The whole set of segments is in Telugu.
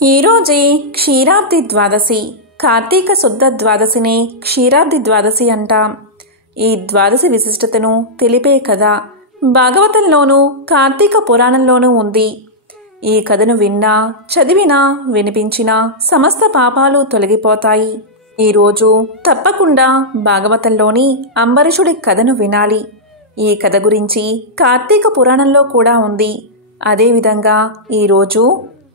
ఈరోజే క్షీరాబ్ది ద్వాదశి. కార్తీక శుద్ధ ద్వాదశిని క్షీరాబ్ది ద్వాదశి అంటాం. ఈ ద్వాదశి విశిష్టతను తెలిపే కథ భాగవతంలోనూ కార్తీక పురాణంలోనూ ఉంది. ఈ కథను విన్నా, చదివినా, వినిపించినా సమస్త పాపాలు తొలగిపోతాయి. ఈరోజు తప్పకుండా భాగవతంలోని అంబరీషుడి కథను వినాలి. ఈ కథ గురించి కార్తీక పురాణంలో కూడా ఉంది. అదేవిధంగా ఈరోజు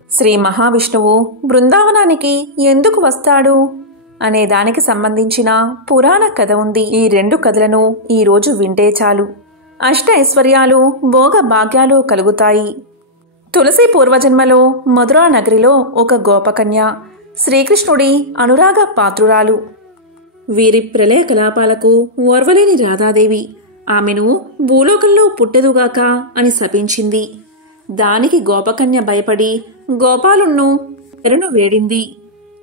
శ్రీ మహావిష్ణువు బృందావనానికి ఎందుకు వస్తాడు అనే దానికి సంబంధించిన పురాణ కథ ఉంది. ఈ రెండు కథలను ఈరోజు వింటే చాలు అష్ట ఐశ్వర్యాలు, భోగ భాగ్యాలు కలుగుతాయి. తులసి పూర్వజన్మలో మధురా నగరిలో ఒక గోపకన్య, శ్రీకృష్ణుడి అనురాగ పాత్రురాలు. వీరి ప్రళయ కలాపాలకు ఓర్వలేని రాధాదేవి ఆమెను భూలోకంలో పుట్టెదుగాక అని శపించింది. దానికి గోపకన్య భయపడి గోపాలుణ్ణి శరణు వేడింది.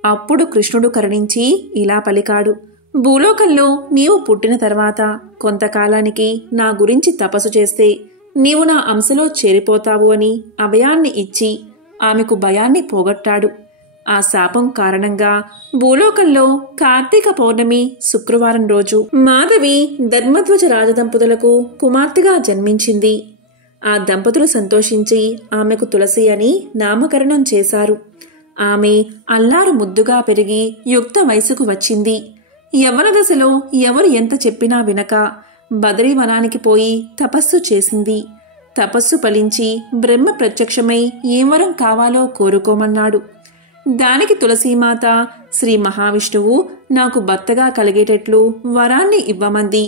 అప్పుడు కృష్ణుడు కరుణించి ఇలా పలికాడు: భూలోకంలో నీవు పుట్టిన తర్వాత కొంతకాలానికి నా గురించి తపస్సు చేస్తే నీవు నా అంశలో చేరిపోతావు అని అభయాన్ని ఇచ్చి ఆమెకు భయాన్ని పోగొట్టాడు. ఆ శాపం కారణంగా భూలోకంలో కార్తీక పౌర్ణమి శుక్రవారం రోజు మాధవి ధర్మధ్వజ రాజదంపతులకు కుమార్తెగా జన్మించింది. ఆ దంపతులు సంతోషించి ఆమెకు తులసి అని నామకరణం చేశారు. ఆమె అల్లారు ముద్దుగా పెరిగి యుక్త వయసుకు వచ్చింది. యవ్వన దశలో ఎవరు ఎంత చెప్పినా వినక బదరీవనానికి పోయి తపస్సు చేసింది. తపస్సు ఫలించి బ్రహ్మ ప్రత్యక్షమై ఏం వరం కావాలో కోరుకోమన్నాడు. దానికి తులసీమాత శ్రీ మహావిష్ణువు నాకు భర్తగా కలిగేటట్లు వరాన్ని ఇవ్వమంది.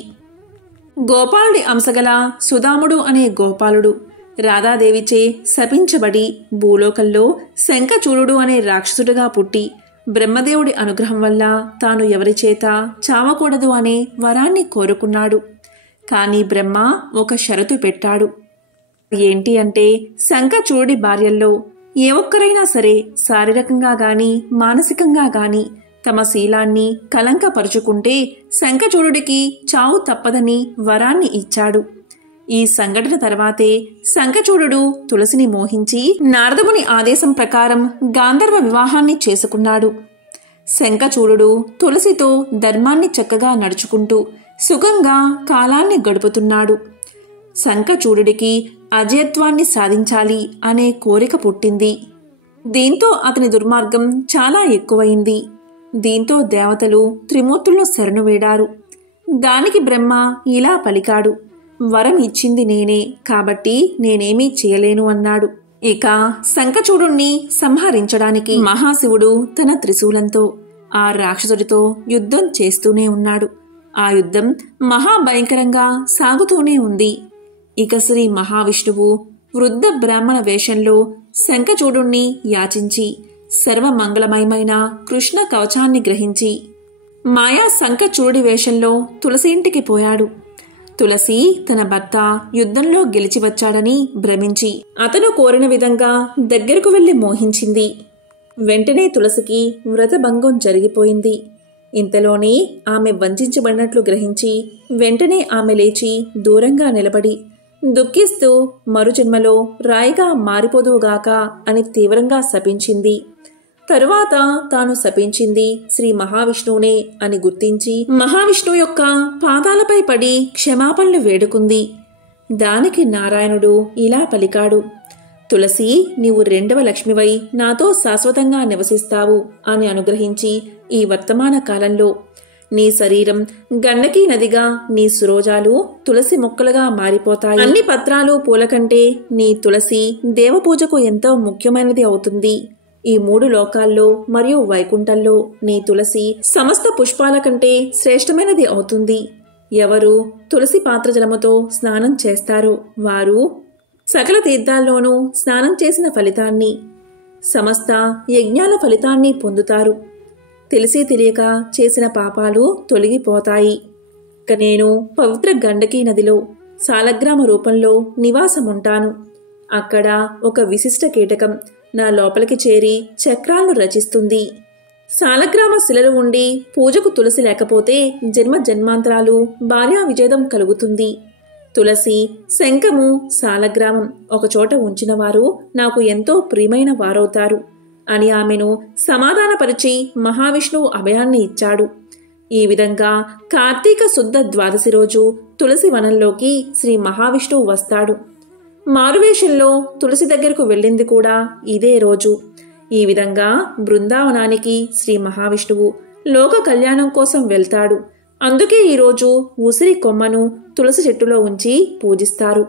గోపాలుడి అంశగల సుధాముడు అనే గోపాలుడు రాధాదేవిచే శపించబడి భూలోకంలో శంఖచూడుడు అనే రాక్షసుడిగా పుట్టి బ్రహ్మదేవుడి అనుగ్రహం వల్ల తాను ఎవరిచేత చావకూడదు అనే వరాన్ని కోరుకున్నాడు. కాని బ్రహ్మ ఒక షరతు పెట్టాడు. ఏంటి అంటే, శంఖచూడుడి భార్యల్లో ఏ ఒక్కరైనా సరే శారీరకంగా గాని మానసికంగా గాని తమ శీలాన్ని కలంకపరుచుకుంటే శంఖచూడుడికి చావు తప్పదని వరాన్ని ఇచ్చాడు. ఈ సంఘటన తర్వాతే శంఖచూడుడు తులసిని మోహించి నారదముని ఆదేశం ప్రకారం గాంధర్వ వివాహాన్ని చేసుకున్నాడు. శంఖచూడుడు తులసితో ధర్మాన్ని చక్కగా నడుచుకుంటూ సుఖంగా కాలాన్ని గడుపుతున్నాడు. శంఖచూడుడికి అజేయత్వాన్ని సాధించాలి అనే కోరిక పుట్టింది. దీంతో అతని దుర్మార్గం చాలా ఎక్కువైంది. దీంతో దేవతలు త్రిమూర్తులను శరణు వేడారు. దానికి బ్రహ్మ ఇలా పలికాడు: వరం ఇచ్చింది నేనే, కాబట్టి నేనేమీ చేయలేను అన్నాడు. ఇక శంఖచూడుణ్ణి సంహరించడానికి మహాశివుడు తన త్రిశూలంతో ఆ రాక్షసుడితో యుద్ధం చేస్తూనే ఉన్నాడు. ఆ యుద్ధం మహాభయంకరంగా సాగుతూనే ఉంది. ఇక శ్రీ మహావిష్ణువు వృద్ధ బ్రాహ్మణ వేషంలో శంఖచూడుణ్ణి యాచించి సర్వమంగళమయమైన కృష్ణ కవచాన్ని గ్రహించి మాయా శంఖచూడుడి వేషంలో తులసి ఇంటికి పోయాడు. తులసి తన భర్త యుద్ధంలో గెలిచి వచ్చాడని భ్రమించి అతను కోరిన విధంగా దగ్గరకు వెళ్లి మోహించింది. వెంటనే తులసికి వ్రతభంగం జరిగిపోయింది. ఇంతలోనే ఆమె వంచించబడినట్లు గ్రహించి వెంటనే ఆమె లేచి దూరంగా నిలబడి దుఃఖిస్తూ మరుజన్మలో రాయిగా మారిపోదువుగాక అని తీవ్రంగా శపించింది. తరువాత తాను శపించింది శ్రీ మహావిష్ణువునే అని గుర్తించి మహావిష్ణువు యొక్క పాదాలపై పడి క్షమాపణలు వేడుకుంది. దానికి నారాయణుడు ఇలా పలికాడు: తులసి, నీవు రెండవ లక్ష్మివై నాతో శాశ్వతంగా నివసిస్తావు అని అనుగ్రహించి ఈ వర్తమాన కాలంలో నీ శరీరం గండకీ నదిగా, నీ సురోజాలు తులసి మొక్కలుగా మారిపోతాయి. అన్ని పత్రాలు పూల కంటే నీ తులసి దేవపూజకు ఎంతో ముఖ్యమైనది అవుతుంది. ఈ మూడు లోకాల్లో మరియు వైకుంఠంలో నీ తులసి సమస్త పుష్పాల కంటే శ్రేష్టమైనది అవుతుంది. ఎవరు తులసి పాత్ర జలముతో స్నానం చేస్తారో వారు సకల తీర్థాల్లోనూ స్నానం చేసిన ఫలితాన్ని, సమస్త యజ్ఞాల ఫలితాన్ని పొందుతారు. తెలిసి తెలియక చేసిన పాపాలు తొలగిపోతాయి. ఇక నేను పవిత్ర గండకీ నదిలో సాలగ్రామ రూపంలో నివాసముంటాను. అక్కడ ఒక విశిష్ట కీటకం నా లోపలికి చేరి చక్రాలను రచిస్తుంది. సాలగ్రామ శిలలు ఉండి పూజకు తులసి లేకపోతే జన్మ జన్మాంతరాలు భార్యా విజేదం కలుగుతుంది. తులసి, శంఖము, సాలగ్రామం ఒకచోట ఉంచిన వారు నాకు ఎంతో ప్రియమైన వారవుతారు. అని ఆమెను సమాధానపరిచి మహావిష్ణువు అభయాన్ని ఇచ్చాడు. ఈ విధంగా కార్తీక శుద్ధ ద్వాదశి రోజు తులసి వనంలోకి శ్రీ మహావిష్ణువు వస్తాడు. మారువేషంలో తులసి దగ్గరకు వెళ్ళింది కూడా ఇదే రోజు. ఈ విధంగా బృందావనానికి శ్రీ మహావిష్ణువు లోక కళ్యాణం కోసం వెళ్తాడు. అందుకే ఈరోజు ఉసిరి కొమ్మను తులసి చెట్టులో ఉంచి పూజిస్తారు.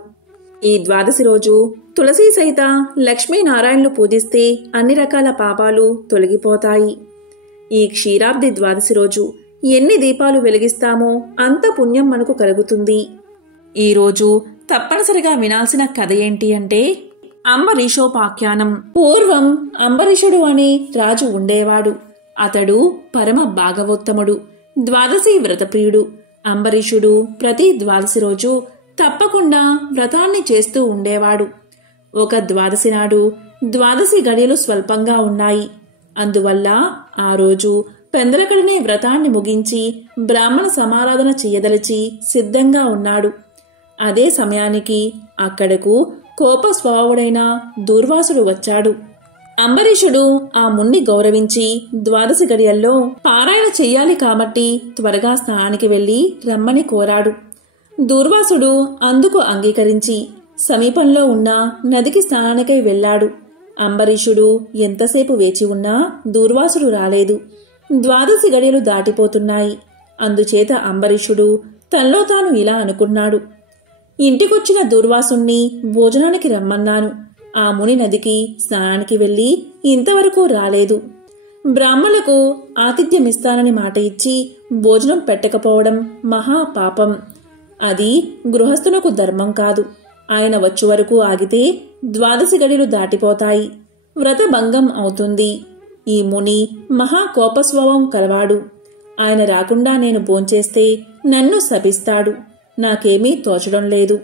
ఈ ద్వాదశి రోజు తులసి సహిత లక్ష్మీనారాయణులు పూజిస్తే అన్ని రకాల పాపాలు తొలగిపోతాయి. ఈ క్షీరాబ్ది ద్వాదశి రోజు ఎన్ని దీపాలు వెలిగిస్తామో అంత పుణ్యం మనకు కలుగుతుంది. ఈరోజు తప్పనిసరిగా వినాల్సిన కథ ఏంటి అంటే అంబరీషోపాఖ్యానం. పూర్వం అంబరీషుడు అనే రాజు ఉండేవాడు. అతడు పరమ భాగవోత్తముడు, ద్వాదశి వ్రతప్రియుడు. అంబరీషుడు ప్రతి ద్వాదశి రోజు తప్పకుండా వ్రతాన్ని చేస్తూ ఉండేవాడు. ఒక ద్వాదశి నాడు ద్వాదశి గడియలు స్వల్పంగా ఉన్నాయి. అందువల్ల ఆ రోజు పెందలకడనే వ్రతాన్ని ముగించి బ్రాహ్మణ సమారాధన చేయదలిచి సిద్ధంగా ఉన్నాడు. అదే సమయానికి అక్కడకు కోప స్వభావుడైన దూర్వాసుడు వచ్చాడు. అంబరీషుడు ఆ మున్ని గౌరవించి ద్వాదశి గడియల్లో పారాయణ చెయ్యాలి కాబట్టి త్వరగా స్నానానికి వెళ్లి రమ్మని కోరాడు. దూర్వాసుడు అందుకు అంగీకరించి సమీపంలో ఉన్న నదికి స్నానానికై వెళ్లాడు. అంబరీషుడు ఎంతసేపు వేచి ఉన్నా దూర్వాసుడు రాలేదు. ద్వాదశి గడియలు దాటిపోతున్నాయి. అందుచేత అంబరీషుడు తనలో తాను ఇలా అనుకున్నాడు: ఇంటికొచ్చిన దూర్వాసుణ్ణి భోజనానికి రమ్మన్నాను. ఆ ముని నదికి స్నానానికి వెళ్లి ఇంతవరకు రాలేదు. బ్రాహ్మణులకు ఆతిథ్యమిస్తానని మాట ఇచ్చి భోజనం పెట్టకపోవడం మహాపాపం. అది గృహస్థులకు ధర్మం కాదు. ఆయన వచ్చే వరకు ఆగితే ద్వాదశి గడియలు దాటిపోతాయి, వ్రతభంగం అవుతుంది. ఈ ముని మహాకోపస్వభావం కలవాడు. ఆయన రాకుండా నేను భోంచేస్తే నన్ను శపిస్తాడు. నాకేమీ తోచడం లేదు.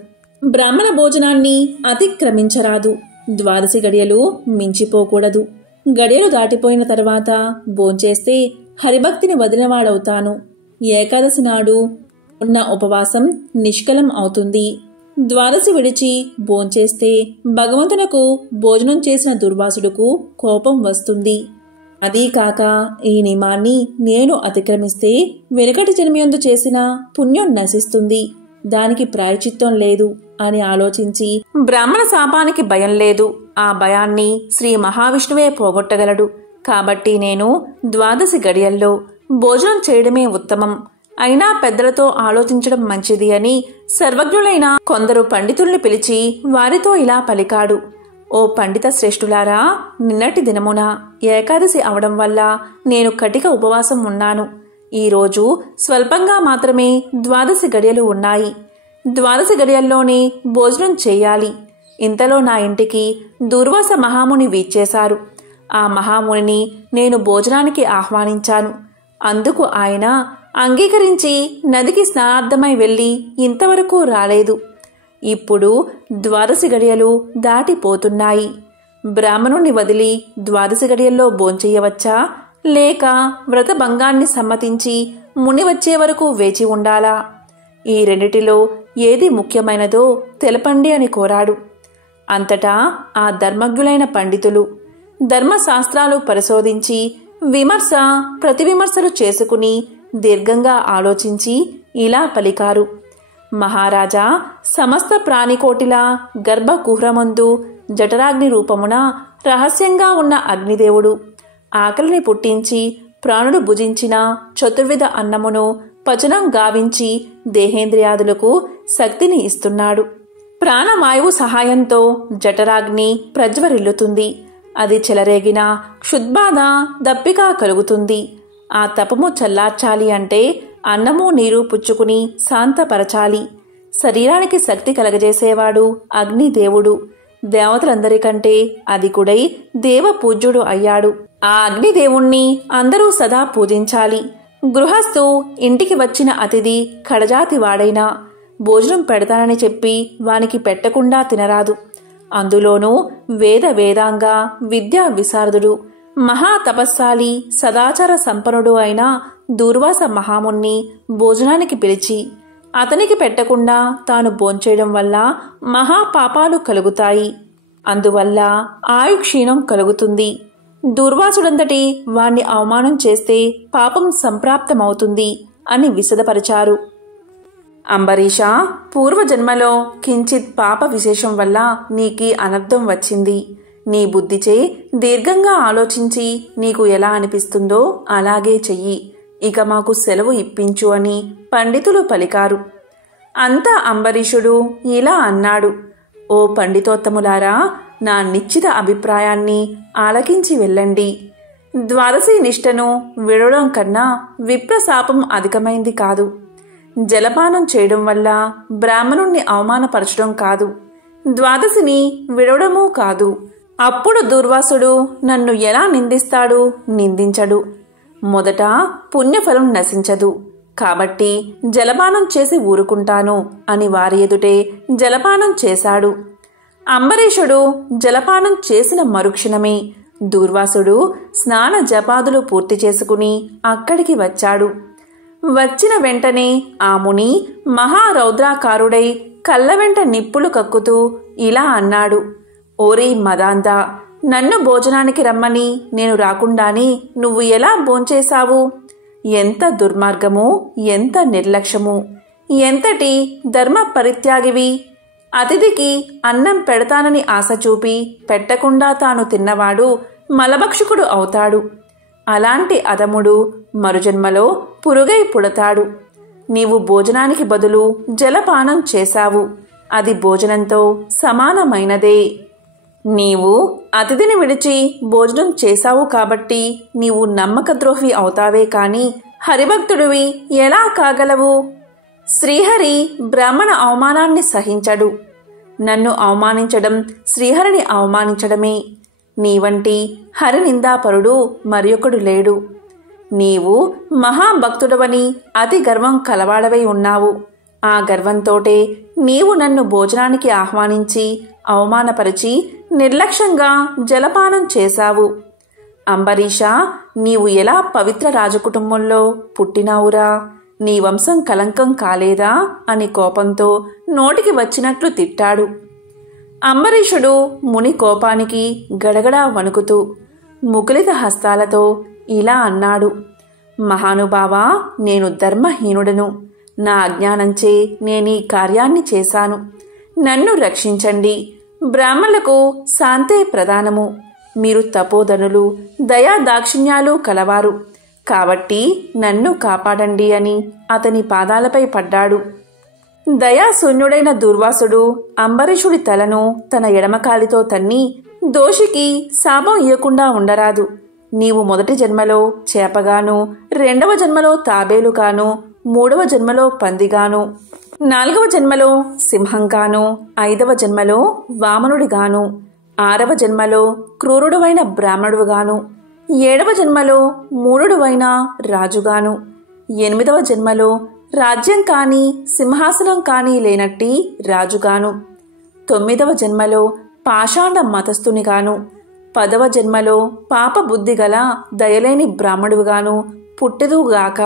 బ్రాహ్మణ భోజనాన్ని అతిక్రమించరాదు. ద్వాదశి గడియలు మించిపోకూడదు. గడియలు దాటిపోయిన తర్వాత భోంచేస్తే హరిభక్తిని వదిలినవాడవుతాను. ఏకాదశి నాడు ఉన్న ఉపవాసం నిష్కలం అవుతుంది. ద్వాదశి విడిచి భోంచేస్తే భగవంతునకు భోజనం చేసిన దుర్వాసుడుకు కోపం వస్తుంది. అదీ కాక ఈ నియమాన్ని నేను అతిక్రమిస్తే వెనుకటి జన్మయందు చేసిన పుణ్యం నశిస్తుంది. దానికి ప్రాయచిత్తం లేదు అని ఆలోచించి బ్రాహ్మణ శాపానికి భయం లేదు. ఆ భయాన్ని శ్రీ మహావిష్ణువే పోగొట్టగలడు. కాబట్టి నేను ద్వాదశి గడియల్లో భోజనం చేయడమే ఉత్తమం. అయినా పెద్దలతో ఆలోచించడం మంచిది అని సర్వజ్ఞులైన కొందరు పండితుల్ని పిలిచి వారితో ఇలా పలికాడు: ఓ పండిత శ్రేష్ఠులారా, నిన్నటి దినమున ఏకాదశి అవడం వల్ల నేను కటిక ఉపవాసం ఉన్నాను. ఈరోజు స్వల్పంగా మాత్రమే ద్వాదశి గడియలు ఉన్నాయి. ద్వాదశి గడియల్లోనే భోజనం చేయాలి. ఇంతలో నా ఇంటికి దూర్వాస మహాముని వీచ్చేశారు. ఆ మహామునిని నేను భోజనానికి ఆహ్వానించాను. అందుకు ఆయన అంగీకరించి నదికి స్నానార్థమై వెళ్లి ఇంతవరకు రాలేదు. ఇప్పుడు ద్వాదశి గడియలు దాటిపోతున్నాయి. బ్రాహ్మణుణ్ణి వదిలి ద్వాదశి గడియల్లో భోంచెయ్యవచ్చా, లేక వ్రతభంగాన్ని సమ్మతించి ముని వచ్చే వరకు వేచి ఉండాలా? ఈ రెండిటిలో ఏది ముఖ్యమైనదో తెలపండి అని కోరాడు. అంతటా ఆ ధర్మజ్ఞులైన పండితులు ధర్మశాస్త్రాలు పరిశోధించి విమర్శ ప్రతివిమర్శలు చేసుకుని దీర్ఘంగా ఆలోచించి ఇలా పలికారు: మహారాజా, సమస్త ప్రాణికోటిలా గర్భకుహ్రమందు జఠరాగ్ని రూపమున రహస్యంగా ఉన్న అగ్నిదేవుడు ఆకలిని పుట్టించి ప్రాణుడు భుజించిన చతుర్విధ అన్నమును పచనం గావించి దేహేంద్రియాదులకు శక్తిని ఇస్తున్నాడు. ప్రాణవాయువు సహాయంతో జఠరాగ్ని ప్రజ్వరిల్లుతుంది. అది చెలరేగిన క్షుద్బాధ దప్పిక కలుగుతుంది. ఆ తపము చల్లార్చాలి అంటే అన్నము నీరు పుచ్చుకుని శాంతపరచాలి. శరీరానికి శక్తి కలగజేసేవాడు అగ్నిదేవుడు. దేవతలందరికంటే అధికుడై దేవపూజ్యుడు అయ్యాడు. ఆ అగ్నిదేవుణ్ణి అందరూ సదా పూజించాలి. గృహస్థు ఇంటికి వచ్చిన అతిథి కడజాతి వాడైనా భోజనం పెడతానని చెప్పి వానికి పెట్టకుండా తినరాదు. అందులోనూ వేదాంగ విద్యా విశారదుడు మహాతపస్సాలి సదాచార సంపన్నుడు అయిన దూర్వాస మహాముని భోజనానికి పిలిచి అతనికి పెట్టకుండా తాను భోంచేయడం వల్ల మహాపాపాలు కలుగుతాయి. అందువల్ల ఆయుక్షీణం కలుగుతుంది. దుర్వాసుడంతటి వాణ్ణి అవమానం చేస్తే పాపం సంప్రాప్తమవుతుంది అని విశదపరిచారు. అంబరీష, పూర్వజన్మలో కించిత్ పాప విశేషం వల్ల నీకీ అనర్థం వచ్చింది. నీ బుద్ధిచే దీర్ఘంగా ఆలోచించి నీకు ఎలా అనిపిస్తుందో అలాగే చెయ్యి. ఇక మాకు సెలవు ఇప్పించు అని పండితులు పలికారు. అంతా అంబరీషుడు ఇలా అన్నాడు. ఓ పండితోత్తములారా, నా నిశ్చిత అభిప్రాయాన్ని ఆలకించి వెళ్ళండి. ద్వాదశి నిష్టను విడవడం కన్నా విప్రశాపం అధికమైంది కాదు. జలపానం చేయడం వల్ల బ్రాహ్మణుణ్ణి అవమానపరచడం కాదు, ద్వాదశిని విడవడమూ కాదు. అప్పుడు దుర్వాసుడు నన్ను ఎలా నిందిస్తాడు? నిందించడు. మొదట పుణ్యఫలం నశించదు కాబట్టి జలపానం చేసి ఊరుకుంటాను అని వారి ఎదుటే జలపానం చేశాడు. అంబరీషుడు జలపానం చేసిన మరుక్షణమే దూర్వాసుడు స్నాన జపాదులు పూర్తి చేసుకుని అక్కడికి వచ్చాడు. వచ్చిన వెంటనే ఆ ముని మహారౌద్రాకారుడై కళ్ళ వెంట నిప్పులు కక్కుతూ ఇలా అన్నాడు. ఓరీ మదాంత, నన్ను భోజనానికి రమ్మని నేను రాకుండానే నువ్వు ఎలా భోంచేశావు? ఎంత దుర్మార్గము, ఎంత నిర్లక్ష్యము, ఎంతటి ధర్మ పరిత్యాగివి! అతిథికి అన్నం పెడతానని ఆశ చూపి పెట్టకుండా తాను తిన్నవాడు మలభక్షకుడు అవుతాడు. అలాంటి అధముడు మరుజన్మలో పురుగై పుడతాడు. నీవు భోజనానికి బదులు జలపానం చేశావు. అది భోజనంతో సమానమైనదే. నీవు అతిథిని విడిచి భోజనం చేశావు కాబట్టి నీవు నమ్మకద్రోహి అవుతావే కాని హరిభక్తుడివి ఎలా కాగలవు? శ్రీహరి బ్రాహ్మణ అవమానాన్ని సహించడు. నన్ను అవమానించడం శ్రీహరిని అవమానించడమే. నీవంటి హరినిందాపరుడు మరియొకడు లేడు. నీవు మహాభక్తుడవని అతి గర్వం కలవాడవై ఉన్నావు. ఆ గర్వంతోటే నీవు నన్ను భోజనానికి ఆహ్వానించి అవమానపరిచి నిర్లక్ష్యంగా జలపానం చేశావు. అంబరీష, నీవు ఎలా పవిత్ర రాజకుటుంబంలో పుట్టినావురా? నీ వంశం కలంకం కాలేదా అని కోపంతో నోటికి వచ్చినట్లు తిట్టాడు. అంబరీషుడు ముని కోపానికి గడగడా వణుకుతూ ముకులిత హస్తాలతో ఇలా అన్నాడు. మహానుభావా, నేను ధర్మహీనుడను. నా అజ్ఞానంచే నేనీ కార్యాన్ని చేశాను. నన్ను రక్షించండి. బ్రాహ్మణులకు శాంతే ప్రధానము. మీరు తపోధనులు, దయా దాక్షిణ్యాలు కలవారు కాబట్టి నన్ను కాపాడండి అని అతని పాదాలపై పడ్డాడు. దయాశూన్యుడైన దుర్వాసుడు అంబరీషుడి తలను తన ఎడమకాలితో తన్ని, దోషికి శాపం ఇయ్యకుండా ఉండరాదు. నీవు మొదటి జన్మలో చేపగాను, రెండవ జన్మలో తాబేలుగాను, మూడవ జన్మలో పందిగాను, నాలుగవ జన్మలో సింహంగాను, ఐదవ జన్మలో వామనుడిగాను, ఆరవ జన్మలో క్రూరుడువైన బ్రాహ్మణుడుగాను, ఏడవ జన్మలో మూఢుడువైన రాజుగాను, ఎనిమిదవ జన్మలో రాజ్యం కాని సింహాసనం కాని లేనట్టి రాజుగాను, తొమ్మిదవ జన్మలో పాషాండ మతస్థునిగాను, 10వ జన్మలో పాప బుద్ధి గల దయలేని బ్రాహ్మణుడుగాను పుట్టెదుగాక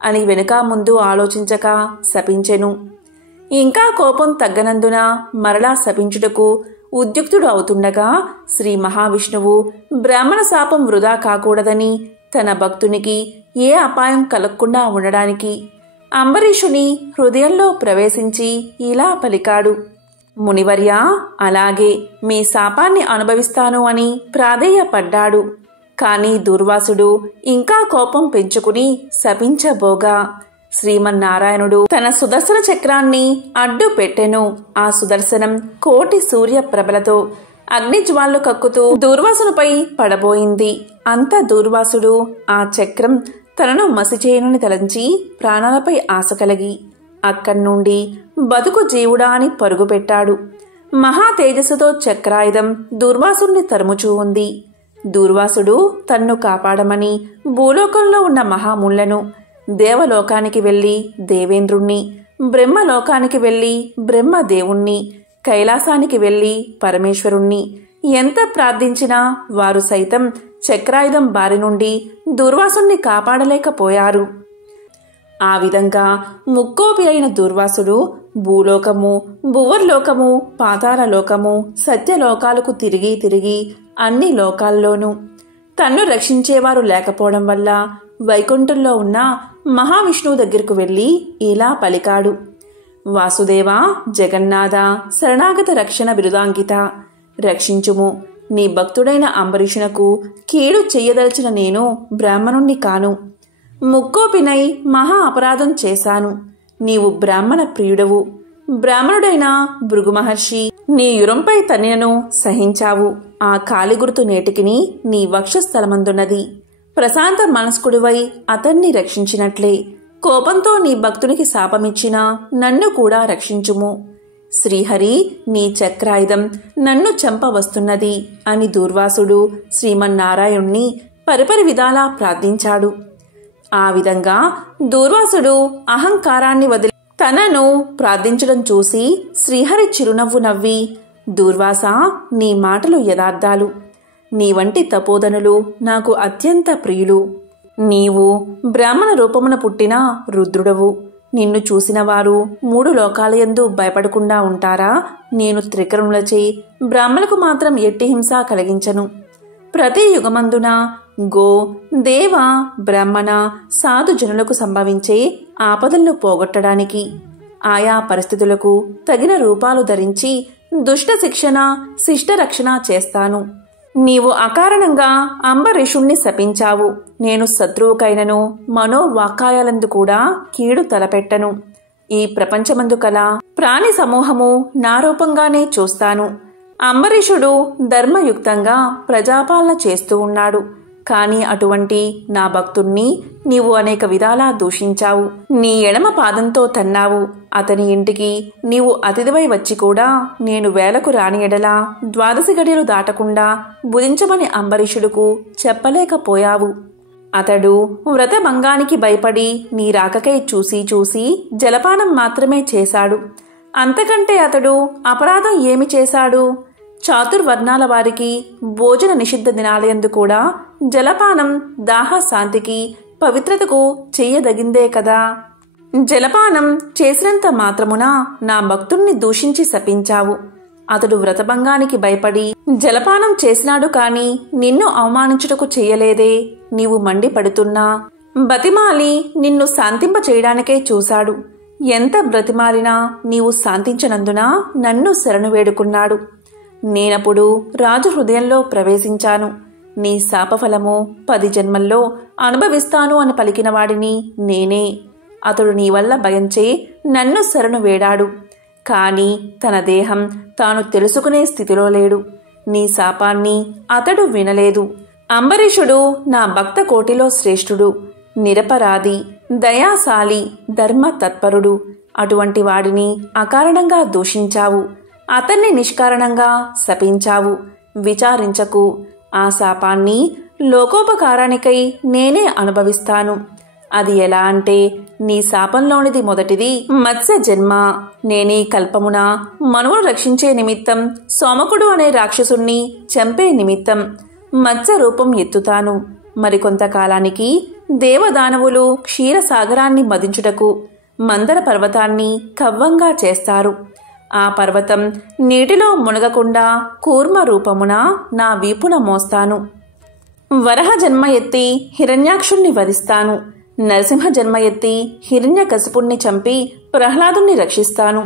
అని వెనుక ముందు ఆలోచించక శపించెను. ఇంకా కోపం తగ్గనందున మరలా శపించుటకు ఉద్యుక్తుడు అవుతుండగా శ్రీ మహావిష్ణువు బ్రాహ్మణ శాపం వృధా కాకూడదని తన భక్తునికి ఏ అపాయం కలగకుండా ఉండడానికి అంబరీషుని హృదయంలో ప్రవేశించి ఇలా పలికాడు. మునివర్యా, అలాగే మీ శాపాన్ని అనుభవిస్తాను అని ప్రాధేయపడ్డాడు. కాని దుర్వాసుడు ఇంకా కోపం పెంచుకుని శపించబోగా శ్రీమన్నారాయణుడు తన సుదర్శన చక్రాన్ని అడ్డు పెట్టెను. ఆ సుదర్శనం కోటి సూర్య ప్రభలతో అగ్నిజ్వాలు కక్కుతూ దూర్వాసునిపై పడబోయింది. అంత దూర్వాసుడు ఆ చక్రం తనను మసిచేయనని తలంచి ప్రాణాలపై ఆశ కలిగి అక్కడ్నుండి బతుకు జీవుడా అని పరుగుపెట్టాడు. మహా తేజస్సుతో చక్రాయుధం దూర్వాసుని తరుముచూ ఉంది. దూర్వాసుడు తన్ను కాపాడమని భూలోకంలో ఉన్న మహాముళ్లను, దేవలోకానికి వెళ్లి దేవేంద్రుణ్ణి, బ్రహ్మలోకానికి వెళ్లి బ్రహ్మదేవుణ్ణి, కైలాసానికి వెళ్లి పరమేశ్వరుణ్ణి ఎంత ప్రార్థించినా వారు సైతం చక్రాయుధం బారి నుండి దూర్వాసుణ్ణి కాపాడలేకపోయారు. ఆ విధంగా ముక్కోపి అయిన దూర్వాసుడు భూలోకము, భువర్లోకము, పాతాళలోకము, సత్యలోకాలకు తిరిగి తిరిగి అన్ని లోకాల్లోనూ తన్ను రక్షించేవారు లేకపోవడం వల్ల వైకుంఠంలో ఉన్న మహావిష్ణువు దగ్గరకు వెళ్ళి ఇలా పలికాడు. వాసుదేవ, జగన్నాథ, శరణాగత రక్షణ బిరుదాంకిత, రక్షించుము. నీ భక్తుడైన అంబరీషునకు కీడు చెయ్యదలిచిన నేను బ్రాహ్మణుణ్ణి కాను. ముక్కోపినై మహా అపరాధం చేశాను. నీవు బ్రాహ్మణ ప్రియుడవు. బ్రాహ్మణుడైన భృగు మహర్షి నీ యురంపై తన్నినను సహించావు. ఆ కాలిగుర్తు నేటికిని నీ వక్షస్థలమందున్నది. ప్రశాంత మనస్కుడివై అతన్ని రక్షించినట్లే కోపంతో నీ భక్తునికి శాపమిచ్చినా నన్ను కూడా రక్షించుము. శ్రీహరి, నీ చక్రాయుధం నన్ను చంపవస్తున్నది అని దూర్వాసుడు శ్రీమన్నారాయణ్ణి పరిపరి విధాలా ప్రార్థించాడు. ఆ విధంగా దూర్వాసుడు అహంకారాన్ని వదిలి తనను ప్రార్థించడం చూసి శ్రీహరి చిరునవ్వు నవ్వి, దూర్వాసా, నీ మాటలు యథార్థాలు. నీ వంటి తపోధనులు నాకు అత్యంత ప్రియులు. నీవు బ్రాహ్మణ రూపమున పుట్టిన రుద్రుడవు. నిన్ను చూసిన వారు 3 లోకాలయందు భయపడకుండా ఉంటారా? నేను త్రికరణులచే బ్రాహ్మణులకు మాత్రం ఎట్టి హింస కలిగించను. ప్రతి యుగమందున గో, దేవ, బ్రాహ్మణ, సాధు జనులకు సంభవించే ఆపదలను పోగొట్టడానికి ఆయా పరిస్థితులకు తగిన రూపాలు ధరించి దుష్ట శిక్షణ, శిష్ట రక్షణ చేస్తాను. నీవు అకారణంగా అంబరీషుణ్ణి శపించావు. నేను శత్రువుకైనను మనోవాకాయాలందు కూడా కీడు తలపెట్టను. ఈ ప్రపంచమందు కల ప్రాణి సమూహము నా రూపంగానే చూస్తాను. అంబరీషుడు ధర్మయుక్తంగా ప్రజాపాలన చేస్తూ ఉన్నాడు. కాని అటువంటి నా భక్తుణ్ణి నీవు అనేక విధాలా దూషించావు. నీ ఎడమ పాదంతో తన్నావు. అతని ఇంటికి నీవు అతిథివై వచ్చి కూడా నేను వేలకు రాని ఎడలా 12 గడియలు దాటకుండా భుజించమని అంబరీషుడుకు చెప్పలేకపోయావు. అతడు వ్రతభంగానికి భయపడి నీ రాకకై చూసి జలపానం మాత్రమే చేశాడు. అంతకంటే అతడు అపరాధం ఏమి చేశాడు? చాతుర్వర్ణాల వారికి భోజన నిషిద్ధ దినాలయందు కూడా జలపానం దాహ శాంతికి పవిత్రతకు చెయ్యదగిందే కదా. జలపానం చేసినంత మాత్రమున నా భక్తుణ్ణి దూషించి శపించావు. అతడు వ్రతభంగానికి భయపడి జలపానం చేసినాడు కాని నిన్ను అవమానించుటకు చెయ్యలేదే. నీవు మండిపడుతున్నా బతిమాలి నిన్ను శాంతింప చేయడానికే చూశాడు. ఎంత బ్రతిమాలినా నీవు శాంతించనందున నన్ను శరణు వేడుకున్నాడు. నేనప్పుడు రాజు హృదయంలో ప్రవేశించాను. నీ శాపఫలము 10 జన్మల్లో అనుభవిస్తాను అని పలికిన వాడిని నేనే. అతడు నీ వల్ల భయంచే నన్ను శరణు వేడాడు. కాని తన దేహం తాను తెలుసుకునే స్థితిలో లేడు. నీ శాపాన్ని అతడు వినలేదు. అంబరీషుడు నా భక్త కోటిలో శ్రేష్ఠుడు, నిరపరాధి, దయాశాలి, ధర్మ తత్పరుడు. అటువంటి వాడిని అకారణంగా దూషించావు. అతన్ని నిష్కారణంగా శపించావు. విచారించకు. ఆ శాపాన్ని లోకోపకారానికై నేనే అనుభవిస్తాను. అది ఎలా అంటే, నీ శాపంలోనిది మొదటిది మత్స్య జన్మ. నేనీ కల్పమున మనువును రక్షించే నిమిత్తం సోమకుడు అనే రాక్షసుణ్ణి చంపే నిమిత్తం మత్స్య రూపం ఎత్తుతాను. మరికొంతకాలానికి దేవదానవులు క్షీరసాగరాన్ని మదించుటకు మందర పర్వతాన్ని కవ్వంగా చేస్తారు. ఆ పర్వతం నీటిలో మునగకుండా కూర్మ రూపమున నా వీపున మోస్తాను. వరహ జన్మ ఎత్తి హిరణ్యాక్షుణ్ణి వధిస్తాను. నరసింహ జన్మ ఎత్తి హిరణ్యకశిపుణ్ణి చంపి ప్రహ్లాదుణ్ణి రక్షిస్తాను.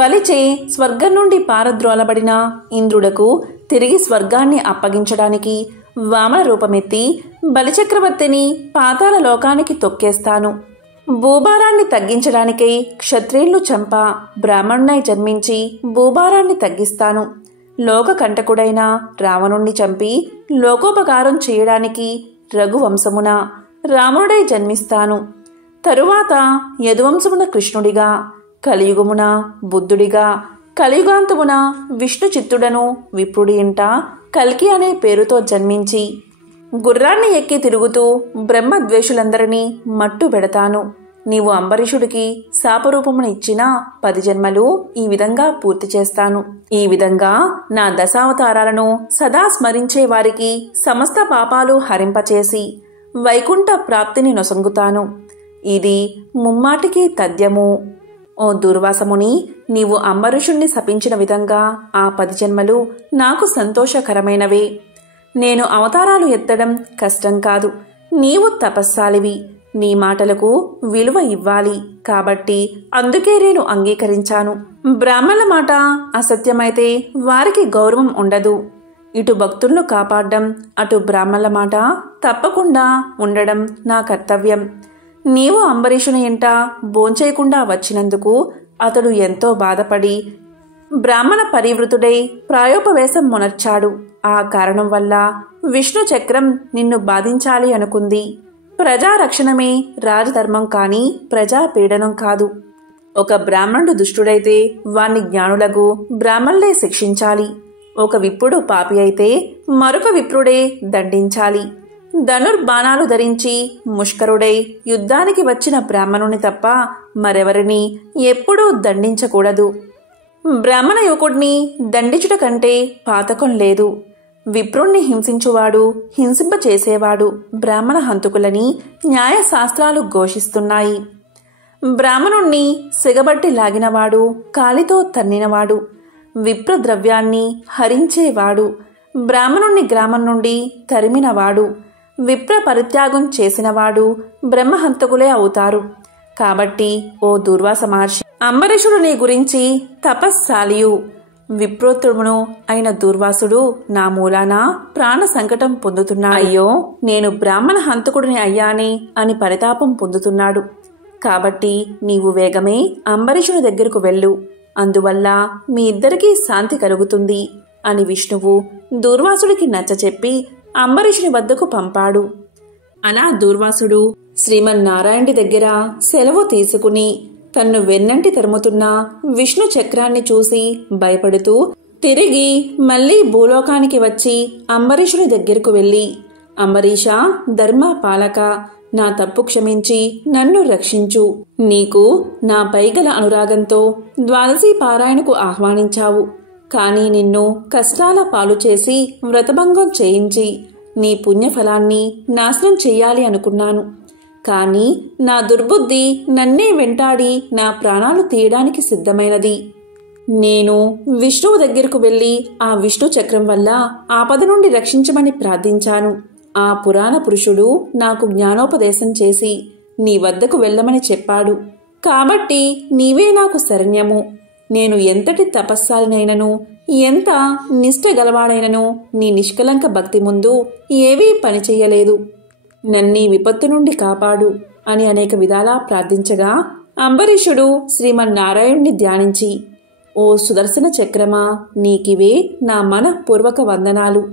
బలిచే స్వర్గం నుండి పారద్రోలబడిన ఇంద్రుడకు తిరిగి స్వర్గాన్ని అప్పగించడానికి వామన రూపమెత్తి బలిచక్రవర్తిని పాతాళ లోకానికి తొక్కేస్తాను. భూభారాన్ని తగ్గించడానికై క్షత్రియులు చంప బ్రాహ్మణునై జన్మించి భూభారాన్ని తగ్గిస్తాను. లోకకంటకుడైన రావణుణ్ణి చంపి లోకోపకారం చేయడానికి రఘువంశమున రాముడై జన్మిస్తాను. తరువాత యదువంశమున కృష్ణుడిగా, కలియుగమున బుద్ధుడిగా, కలియుగాంతమున విష్ణు చిత్తుడను విప్రుడి ఇంట కల్కి అనే పేరుతో జన్మించి గుర్రాన్ని ఎక్కి తిరుగుతూ బ్రహ్మద్వేషులందరినీ మట్టు పెడతాను. నీవు అంబరీషుడికి శాపరూపమును ఇచ్చిన 10 జన్మలు ఈ విధంగా పూర్తి చేస్తాను. ఈ విధంగా నా దశావతారాలను సదా స్మరించే వారికి సమస్త పాపాలు హరింపచేసి వైకుంఠ ప్రాప్తిని నొసంగుతాను. ఇది ముమ్మాటికి తథ్యము. ఓ దుర్వాసముని, నీవు అంబరీషుణ్ణి శపించిన విధంగా ఆ 10 జన్మలు నాకు సంతోషకరమైనవే. నేను అవతారాలు ఎత్తడం కష్టం కాదు. నీవు తపస్సాలివి. నీ మాటలకు విలువ ఇవ్వాలి. కాబట్టి అందుకే నేను అంగీకరించాను. బ్రాహ్మణుల మాట అసత్యమైతే వారికి గౌరవం ఉండదు. ఇటు భక్తులను కాపాడడం, అటు బ్రాహ్మణుల మాట తప్పకుండా ఉండడం నా కర్తవ్యం. నీవు అంబరీషుని ఇంట భోంచేయకుండా వచ్చినందుకు అతడు ఎంతో బాధపడి బ్రాహ్మణ పరివృతుడై ప్రాయోపవేశం మొనర్చాడు. ఆ కారణం వల్ల విష్ణు చక్రం నిన్ను బాధించాలి అనుకుంది. ప్రజారక్షణమే రాజధర్మం కాని ప్రజాపీడనం కాదు. ఒక బ్రాహ్మణుడు దుష్టుడైతే వాణ్ణి జ్ఞానులకు బ్రాహ్మణులే శిక్షించాలి. ఒక విప్రుడు పాపి అయితే మరొక విప్రుడే దండించాలి. ధనుర్బాణాలు ధరించి ముష్కరుడై యుద్ధానికి వచ్చిన బ్రాహ్మణుని తప్ప మరెవరిని ఎప్పుడూ దండించకూడదు. బ్రాహ్మణ యువకుడిని దండించుట కంటే పాతకం లేదు. విప్రుణ్ణి హింసించువాడు, హింసింపచేసేవాడు బ్రాహ్మణ హంతకులని న్యాయశాస్త్రాలు ఘోషిస్తున్నాయి. బ్రాహ్మణుణ్ణి సిగబట్టి లాగినవాడు, కాలితో తన్నినవాడు, విప్రద్రవ్యాన్ని హరించేవాడు, బ్రాహ్మణుణ్ణి గ్రామం నుండి తరిమినవాడు, విప్ర పరిత్యాగం చేసినవాడు బ్రహ్మహంతకులే అవుతారు. కాబట్టి ఓ దూర్వాస మహర్షి, అంబరీషుడు నీ గురించి తపస్సాలియు విప్రోత్తమును అయిన దూర్వాసుడు నా మూలాన ప్రాణ సంకటం పొందుతున్నాడు. అయ్యో, నేను బ్రాహ్మణ హంతకుడిని అయ్యానే అని పరితాపం పొందుతున్నాడు. కాబట్టి నీవు వేగమే అంబరీషుని దగ్గరకు వెళ్ళు. అందువల్ల మీ ఇద్దరికీ శాంతి కలుగుతుంది అని విష్ణువు దూర్వాసుడికి నచ్చచెప్పి అంబరీషుని వద్దకు పంపాడు. అలా దూర్వాసుడు శ్రీమన్నారాయణుడి దగ్గర సెలవు తీసుకుని తన్ను వెన్నంటి తరుముతున్న విష్ణు చక్రాన్ని చూసి భయపడుతూ తిరిగి మళ్లీ భూలోకానికి వచ్చి అంబరీషుని దగ్గరకు వెళ్లి, అంబరీషా, ధర్మ పాలక, నా తప్పు క్షమించి నన్ను రక్షించు. నీకు నా పైగల అనురాగంతో ద్వాదశి పారాయణకు ఆహ్వానించావు. కాని నిన్ను కష్టాల పాలు చేసి వ్రతభంగం చేయించి నీ పుణ్యఫలాన్ని నాశనం చెయ్యాలి అనుకున్నాను. కాని నా దుర్బుద్ధి నన్నే వెంటాడి నా ప్రాణాలు తీయడానికి సిద్ధమైనది. నేను విష్ణువు దగ్గరకు వెళ్లి ఆ విష్ణు చక్రం వల్ల ఆపద నుండి రక్షించమని ప్రార్థించాను. ఆ పురాణ పురుషుడు నాకు జ్ఞానోపదేశం చేసి నీ వద్దకు వెళ్ళమని చెప్పాడు. కాబట్టి నీవే నాకు శరణ్యము. నేను ఎంతటి తపస్సాలినైనను, ఎంత నిష్ఠ గలవాడైనను నీ నిష్కలంక భక్తి ముందు ఏవీ పనిచెయ్యలేదు. నన్నీ విపత్తు నుండి కాపాడు అని అనేక విధాలా ప్రార్థించగా అంబరీషుడు శ్రీమన్నారాయణుణ్ణి ధ్యానించి, ఓ సుదర్శన చక్రమా, నీకివే నా మనఃపూర్వక వందనాలు.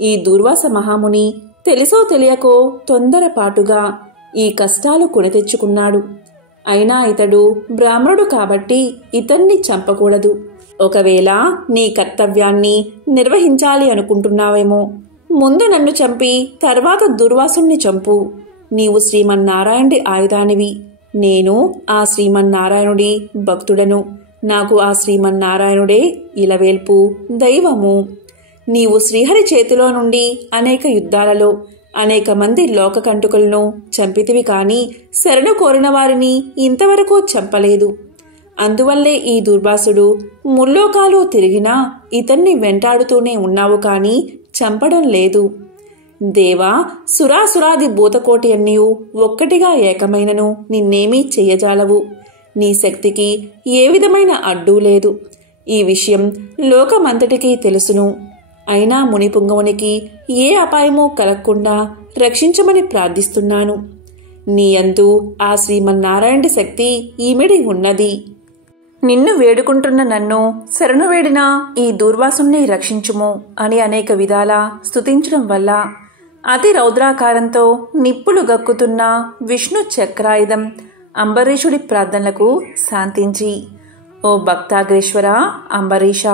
ఈ దూర్వాస మహాముని తెలిసో తెలియకో తొందరపాటుగా ఈ కష్టాలు కొని తెచ్చుకున్నాడు. అయినా ఇతడు బ్రాహ్మణుడు కాబట్టి ఇతన్ని చంపకూడదు. ఒకవేళ నీ కర్తవ్యాన్ని నిర్వహించాలి అనుకుంటున్నావేమో, ముందు నన్ను చంపి తర్వాత దుర్వాసుణ్ణి చంపు. నీవు శ్రీమన్నారాయణుడి ఆయుధానివి. నేను ఆ శ్రీమన్నారాయణుడి భక్తుడను. నాకు ఆ శ్రీమన్నారాయణుడే ఇలవేల్పు, దైవము. నీవు శ్రీహరి చేతిలో నుండి అనేక యుద్ధాలలో అనేక మంది లోకకంటుకులను చంపితివి కాని శరణు కోరిన వారిని ఇంతవరకు చంపలేదు. అందువల్లే ఈ దుర్వాసుడు ముల్లోకాలు తిరిగినా ఇతన్ని వెంటాడుతూనే ఉన్నావు కాని చంపడం లేదు. దేవా, సురాసురాది భూతకోటి అన్నియు ఒక్కటిగా ఏకమైనను నిన్నేమీ చెయ్యజాలవు. నీ శక్తికి ఏ విధమైన అడ్డూ లేదు. ఈ విషయం లోకమంతటికీ తెలుసును. అయినా మునిపుంగవునికి ఏ అపాయమూ కలగకుండా రక్షించమని ప్రార్థిస్తున్నాను. నీ యందు ఆ శ్రీమన్నారాయణుడి శక్తి ఈమిడి ఉన్నది. నిన్ను వేడుకుంటున్న నన్ను శరణు వేడిన ఈ దూర్వాసుణ్ణి రక్షించుము అని అనేక విధాలా స్తుతించడం వల్ల అతి రౌద్రాకారంతో నిప్పులు గక్కుతున్న విష్ణు చక్రాయుధం అంబరీషుడి ప్రార్థనలకు శాంతించి, ఓ భక్తాగ్రేశ్వర అంబరీష,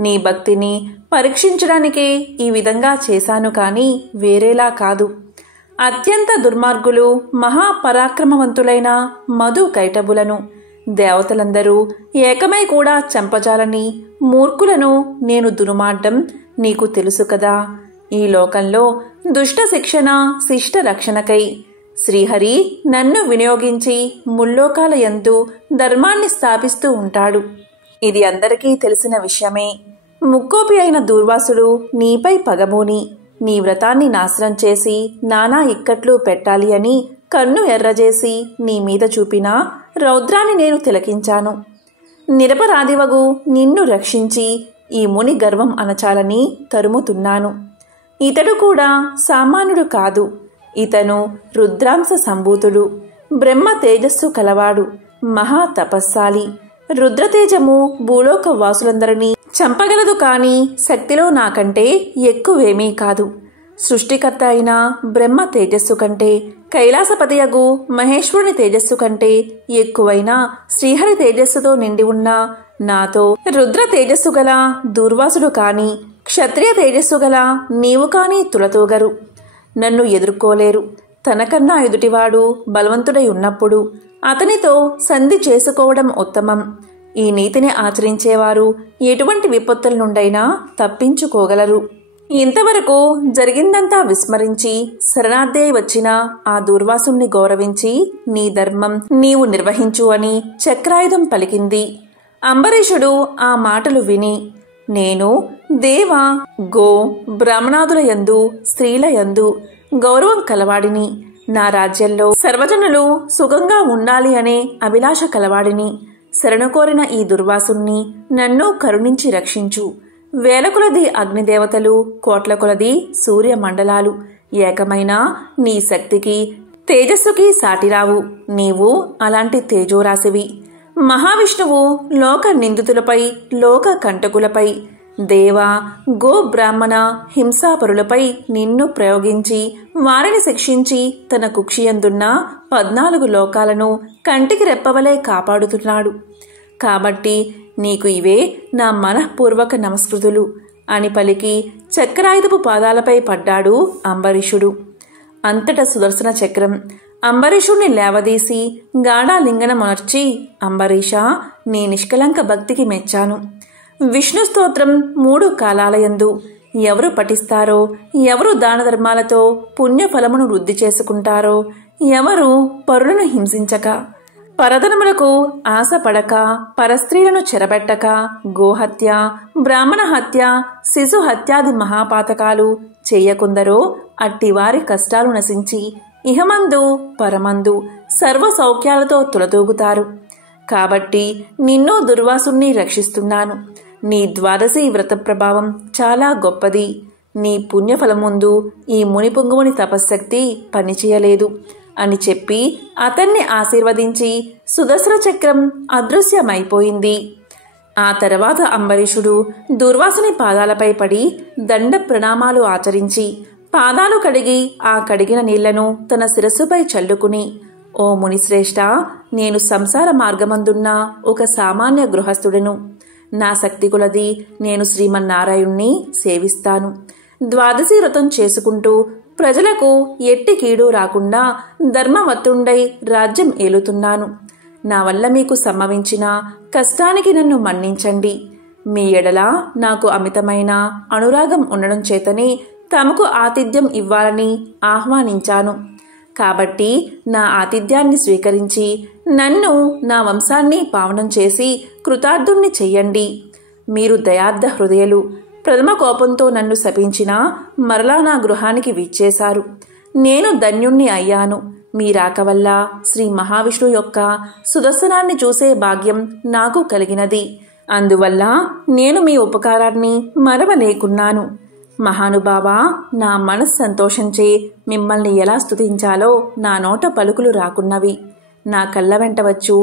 నీ భక్తిని పరీక్షించడానికే ఈ విధంగా చేశాను కాని వేరేలా కాదు. అత్యంత దుర్మార్గులు, మహాపరాక్రమవంతులైన మధు కైటబులను దేవతలందరూ ఏకమై కూడా చంపజాలని మూర్ఖులను నేను దుర్మార్గం నీకు తెలుసు కదా. ఈ లోకంలో దుష్ట శిక్షణ, శిష్ట రక్షణకై శ్రీహరి నన్ను వినియోగించి ముల్లోకాల యందు ధర్మాన్ని స్థాపిస్తూ ఉంటాడు. ఇది అందరికీ తెలిసిన విషయమే. ముక్కోపి అయిన దూర్వాసుడు నీపై పగబూని నీ వ్రతాన్ని నాశనం చేసి నానా ఇక్కట్లు పెట్టాలి అని కన్ను ఎర్రజేసి నీ మీద చూపిన రౌద్రాన్ని నేను తిలకించాను. నిరపరాధివగు నిన్ను రక్షించి ఈ ముని గర్వం అనచాలని తరుముతున్నాను. ఇతడు కూడా సామాన్యుడు కాదు. ఇతను రుద్రాంశ సంభూతుడు, బ్రహ్మ తేజస్సు కలవాడు, మహా తపస్సాలి. రుద్రతేజము భూలోక వాసులందరినీ చంపగలదు కాని శక్తిలో నాకంటే ఎక్కువేమీ కాదు. సృష్టికర్త అయిన బ్రహ్మ తేజస్సు కంటే, కైలాసపతియగు మహేశ్వరుని తేజస్సు కంటే ఎక్కువైన శ్రీహరి తేజస్సుతో నిండి ఉన్న నాతో రుద్ర తేజస్సు గల దూర్వాసుడు కాని, క్షత్రియ తేజస్సు గల నీవు కాని తులతూగరు, నన్ను ఎదుర్కోలేరు. తనకన్నా ఎదుటివాడు బలవంతుడై ఉన్నప్పుడు అతనితో సంధి చేసుకోవడం ఉత్తమం. ఈ నీతిని ఆచరించేవారు ఎటువంటి విపత్తుల నుండైనా తప్పించుకోగలరు. ఇంతవరకు జరిగిందంతా విస్మరించి శరణార్థే వచ్చిన ఆ దూర్వాసుని గౌరవించి నీ ధర్మం నీవు నిర్వహించు అని చక్రాయుధం పలికింది. అంబరీషుడు ఆ మాటలు విని, నేను దేవ, గో, బ్రాహ్మణాదుల యందు, స్త్రీల యందు గౌరవం కలవాడిని. నా రాజ్యంలో సర్వజనులు సుఖంగా ఉండాలి అనే అభిలాష కలవాడిని. శరణు కోరిన ఈ దుర్వాసుని నన్ను కరుణించి రక్షించు. వేల కొలది అగ్నిదేవతలు, కోట్ల కొలది సూర్య మండలాలు ఏకమైన నీ శక్తికి తేజస్సుకి సాటిరావు. నీవు అలాంటి తేజోరాశివి. మహావిష్ణువు లోక నిందితులపై, లోక కంటకులపై, దేవ, గో, బ్రాహ్మణ హింసాపరులపై నిన్ను ప్రయోగించి వారిని శిక్షించి తన కుక్షియందున్న 14 లోకాలను కంటికి రెప్పవలే కాపాడుతున్నాడు. కాబట్టి నీకు ఇవే నా మనఃపూర్వక నమస్కృతులు అని పలికి చక్రాయుధపు పాదాలపై పడ్డాడు అంబరీషుడు. అంతటా సుదర్శన చక్రం అంబరీషుణ్ణి లేవదీసి గాఢాలింగనమర్చి, అంబరీషా, నీ నిష్కలంక భక్తికి మెచ్చాను. విష్ణు స్తోత్రం 3 కాలాలయందు ఎవరు పఠిస్తారో, ఎవరు దాన ధర్మాలతో పుణ్యఫలమును వృద్ధి చేసుకుంటారో, ఎవరు పరులను హింసించక, పరధనములకు ఆశపడక, పరస్త్రీలను చెరబెట్టక, గోహత్య, బ్రాహ్మణ హత్య, శిశు హత్యాది మహాపాతకాలు చెయ్యకుందరో అట్టివారి కష్టాలు నశించి ఇహమందు పరమందు సర్వ సౌఖ్యాలతో తులతూగుతారు. కాబట్టి నిన్ను దుర్వాసుని రక్షిస్తున్నాను. నీ ద్వాదశి వ్రత ప్రభావం చాలా గొప్పది. నీ పుణ్యఫలం ముందు ఈ మునిపుంగువుని తపశ్శక్తి పనిచేయలేదు అని చెప్పి అతన్ని ఆశీర్వదించి సుదర్శన చక్రం అదృశ్యమైపోయింది. ఆ తర్వాత అంబరీషుడు దుర్వాసుని పాదాలపై పడి దండ ప్రణామాలు ఆచరించి పాదాలు కడిగి ఆ కడిగిన నీళ్లను తన శిరస్సుపై చల్లుకుని, ఓ మునిశ్రేష్ఠ, నేను సంసార మార్గమందున్న ఒక సామాన్య గృహస్థుడను. నా శక్తి కొలది నేను శ్రీమన్నారాయణ్ణి సేవిస్తాను. ద్వాదశి వ్రతం చేసుకుంటూ ప్రజలకు ఎట్టి కీడు రాకుండా ధర్మవత్తుండై రాజ్యం ఏలుతున్నాను. నా వల్ల మీకు సంభవించిన కష్టానికి నన్ను మన్నించండి. మీ ఎడల నాకు అమితమైన అనురాగం ఉండడం చేతనే తమకు ఆతిథ్యం ఇవ్వాలని ఆహ్వానించాను. కాబట్టి నా ఆతిథ్యాన్ని స్వీకరించి నన్ను, నా వంశాన్ని పావనం చేసి కృతార్థుణ్ణి చెయ్యండి. మీరు దయార్థ హృదయులు. ప్రథమ కోపంతో నన్ను శపించినా మరలా నా గృహానికి విచ్చేశారు. నేను ధన్యుణ్ణి అయ్యాను. మీ రాక వల్ల శ్రీ మహావిష్ణువు యొక్క సుదర్శనాన్ని చూసే భాగ్యం నాకు కలిగినది. అందువల్ల నేను మీ ఉపకారాన్ని మరవలేకున్నాను. మహానుభావా, నా మనస్సు సంతోషంచే మిమ్మల్ని ఎలా స్తుతించాలో నా నోట పలుకులు రాకున్నవి. నా కళ్ళ వెంట వచ్చు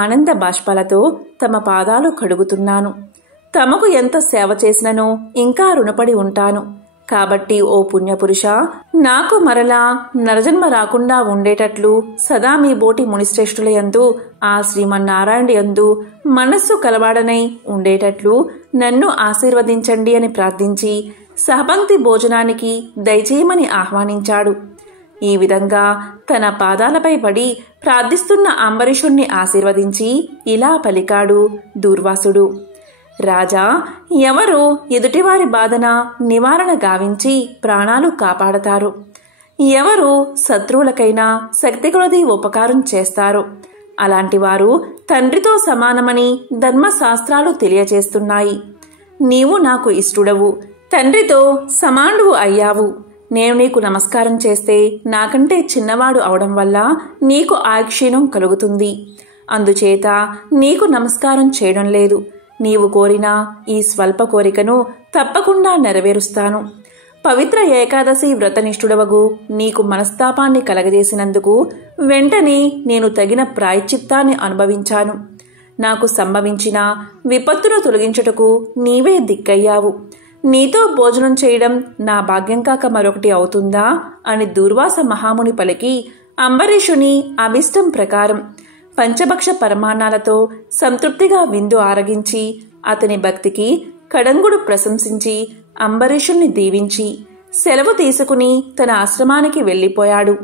ఆనంద బాష్పాలతో తమ పాదాలు కడుగుతున్నాను. తమకు ఎంత సేవ చేసిననో ఇంకా రుణపడి ఉంటాను. కాబట్టి ఓ పుణ్యపురుష, నాకు మరలా నరజన్మ రాకుండా ఉండేటట్లు సదా మీ బోటి మునిశ్రేష్ఠుల యందు, ఆ శ్రీమన్నారాయణ యందు మనస్సు కలవాడనై ఉండేటట్లు నన్ను ఆశీర్వదించండి అని ప్రార్థించి సహపంక్తి భోజనానికి దయచేయమని ఆహ్వానించాడు. ఈ విధంగా తన పాదాలపై పడి ప్రార్థిస్తున్న అంబరీషుణ్ణి ఆశీర్వదించి ఇలా పలికాడు దూర్వాసుడు. రాజా, ఎవరు ఎదుటివారి బాధన నివారణ గావించి ప్రాణాలు కాపాడతారు, ఎవరు శత్రువులకైనా శక్తి కొలది ఉపకారం చేస్తారో అలాంటివారు తండ్రితో సమానమని ధర్మశాస్త్రాలు తెలియచేస్తున్నాయి. నీవు నాకు ఇష్టుడవు. తండ్రితో సమానువు అయ్యావు. నేను నీకు నమస్కారం చేస్తే నాకంటే చిన్నవాడు అవడం వల్ల నీకు ఆయుక్షీణం కలుగుతుంది. అందుచేత నీకు నమస్కారం చేయడం లేదు. నీవు కోరిన ఈ స్వల్ప కోరికను తప్పకుండా నెరవేరుస్తాను. పవిత్ర ఏకాదశి వ్రతనిష్ఠుడవగు నీకు మనస్తాపాన్ని కలగజేసినందుకు వెంటనే నేను తగిన ప్రాయశ్చిత్తాన్ని అనుభవించాను. నాకు సంభవించిన విపత్తును తొలగించుటకు నీవే దిక్కయ్యావు. నీతో భోజనం చేయడం నా భాగ్యం కాక మరొకటి అవుతుందా అని దూర్వాస మహాముని పలికి అంబరీషుని అభిష్టం ప్రకారం పంచభక్ష పరమాన్నాలతో సంతృప్తిగా విందు ఆరగించి అతని భక్తికి కడంగుడు ప్రశంసించి అంబరీషుణ్ణి దీవించి సెలవు తీసుకుని తన ఆశ్రమానికి వెళ్ళిపోయాడు.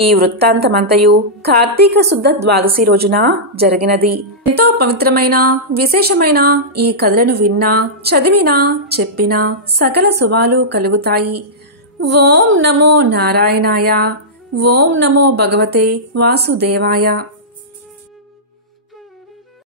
ఈ వృత్తాంతమంతయు కార్తీక శుద్ధ ద్వాదశి రోజున జరిగినది. ఎంతో పవిత్రమైన విశేషమైన ఈ కథలను విన్నా, చదివినా, చెప్పినా సకల శుభాలు కలుగుతాయి. ఓం నమో నారాయణాయ. ఓం నమో భగవతే వాసుదేవాయ.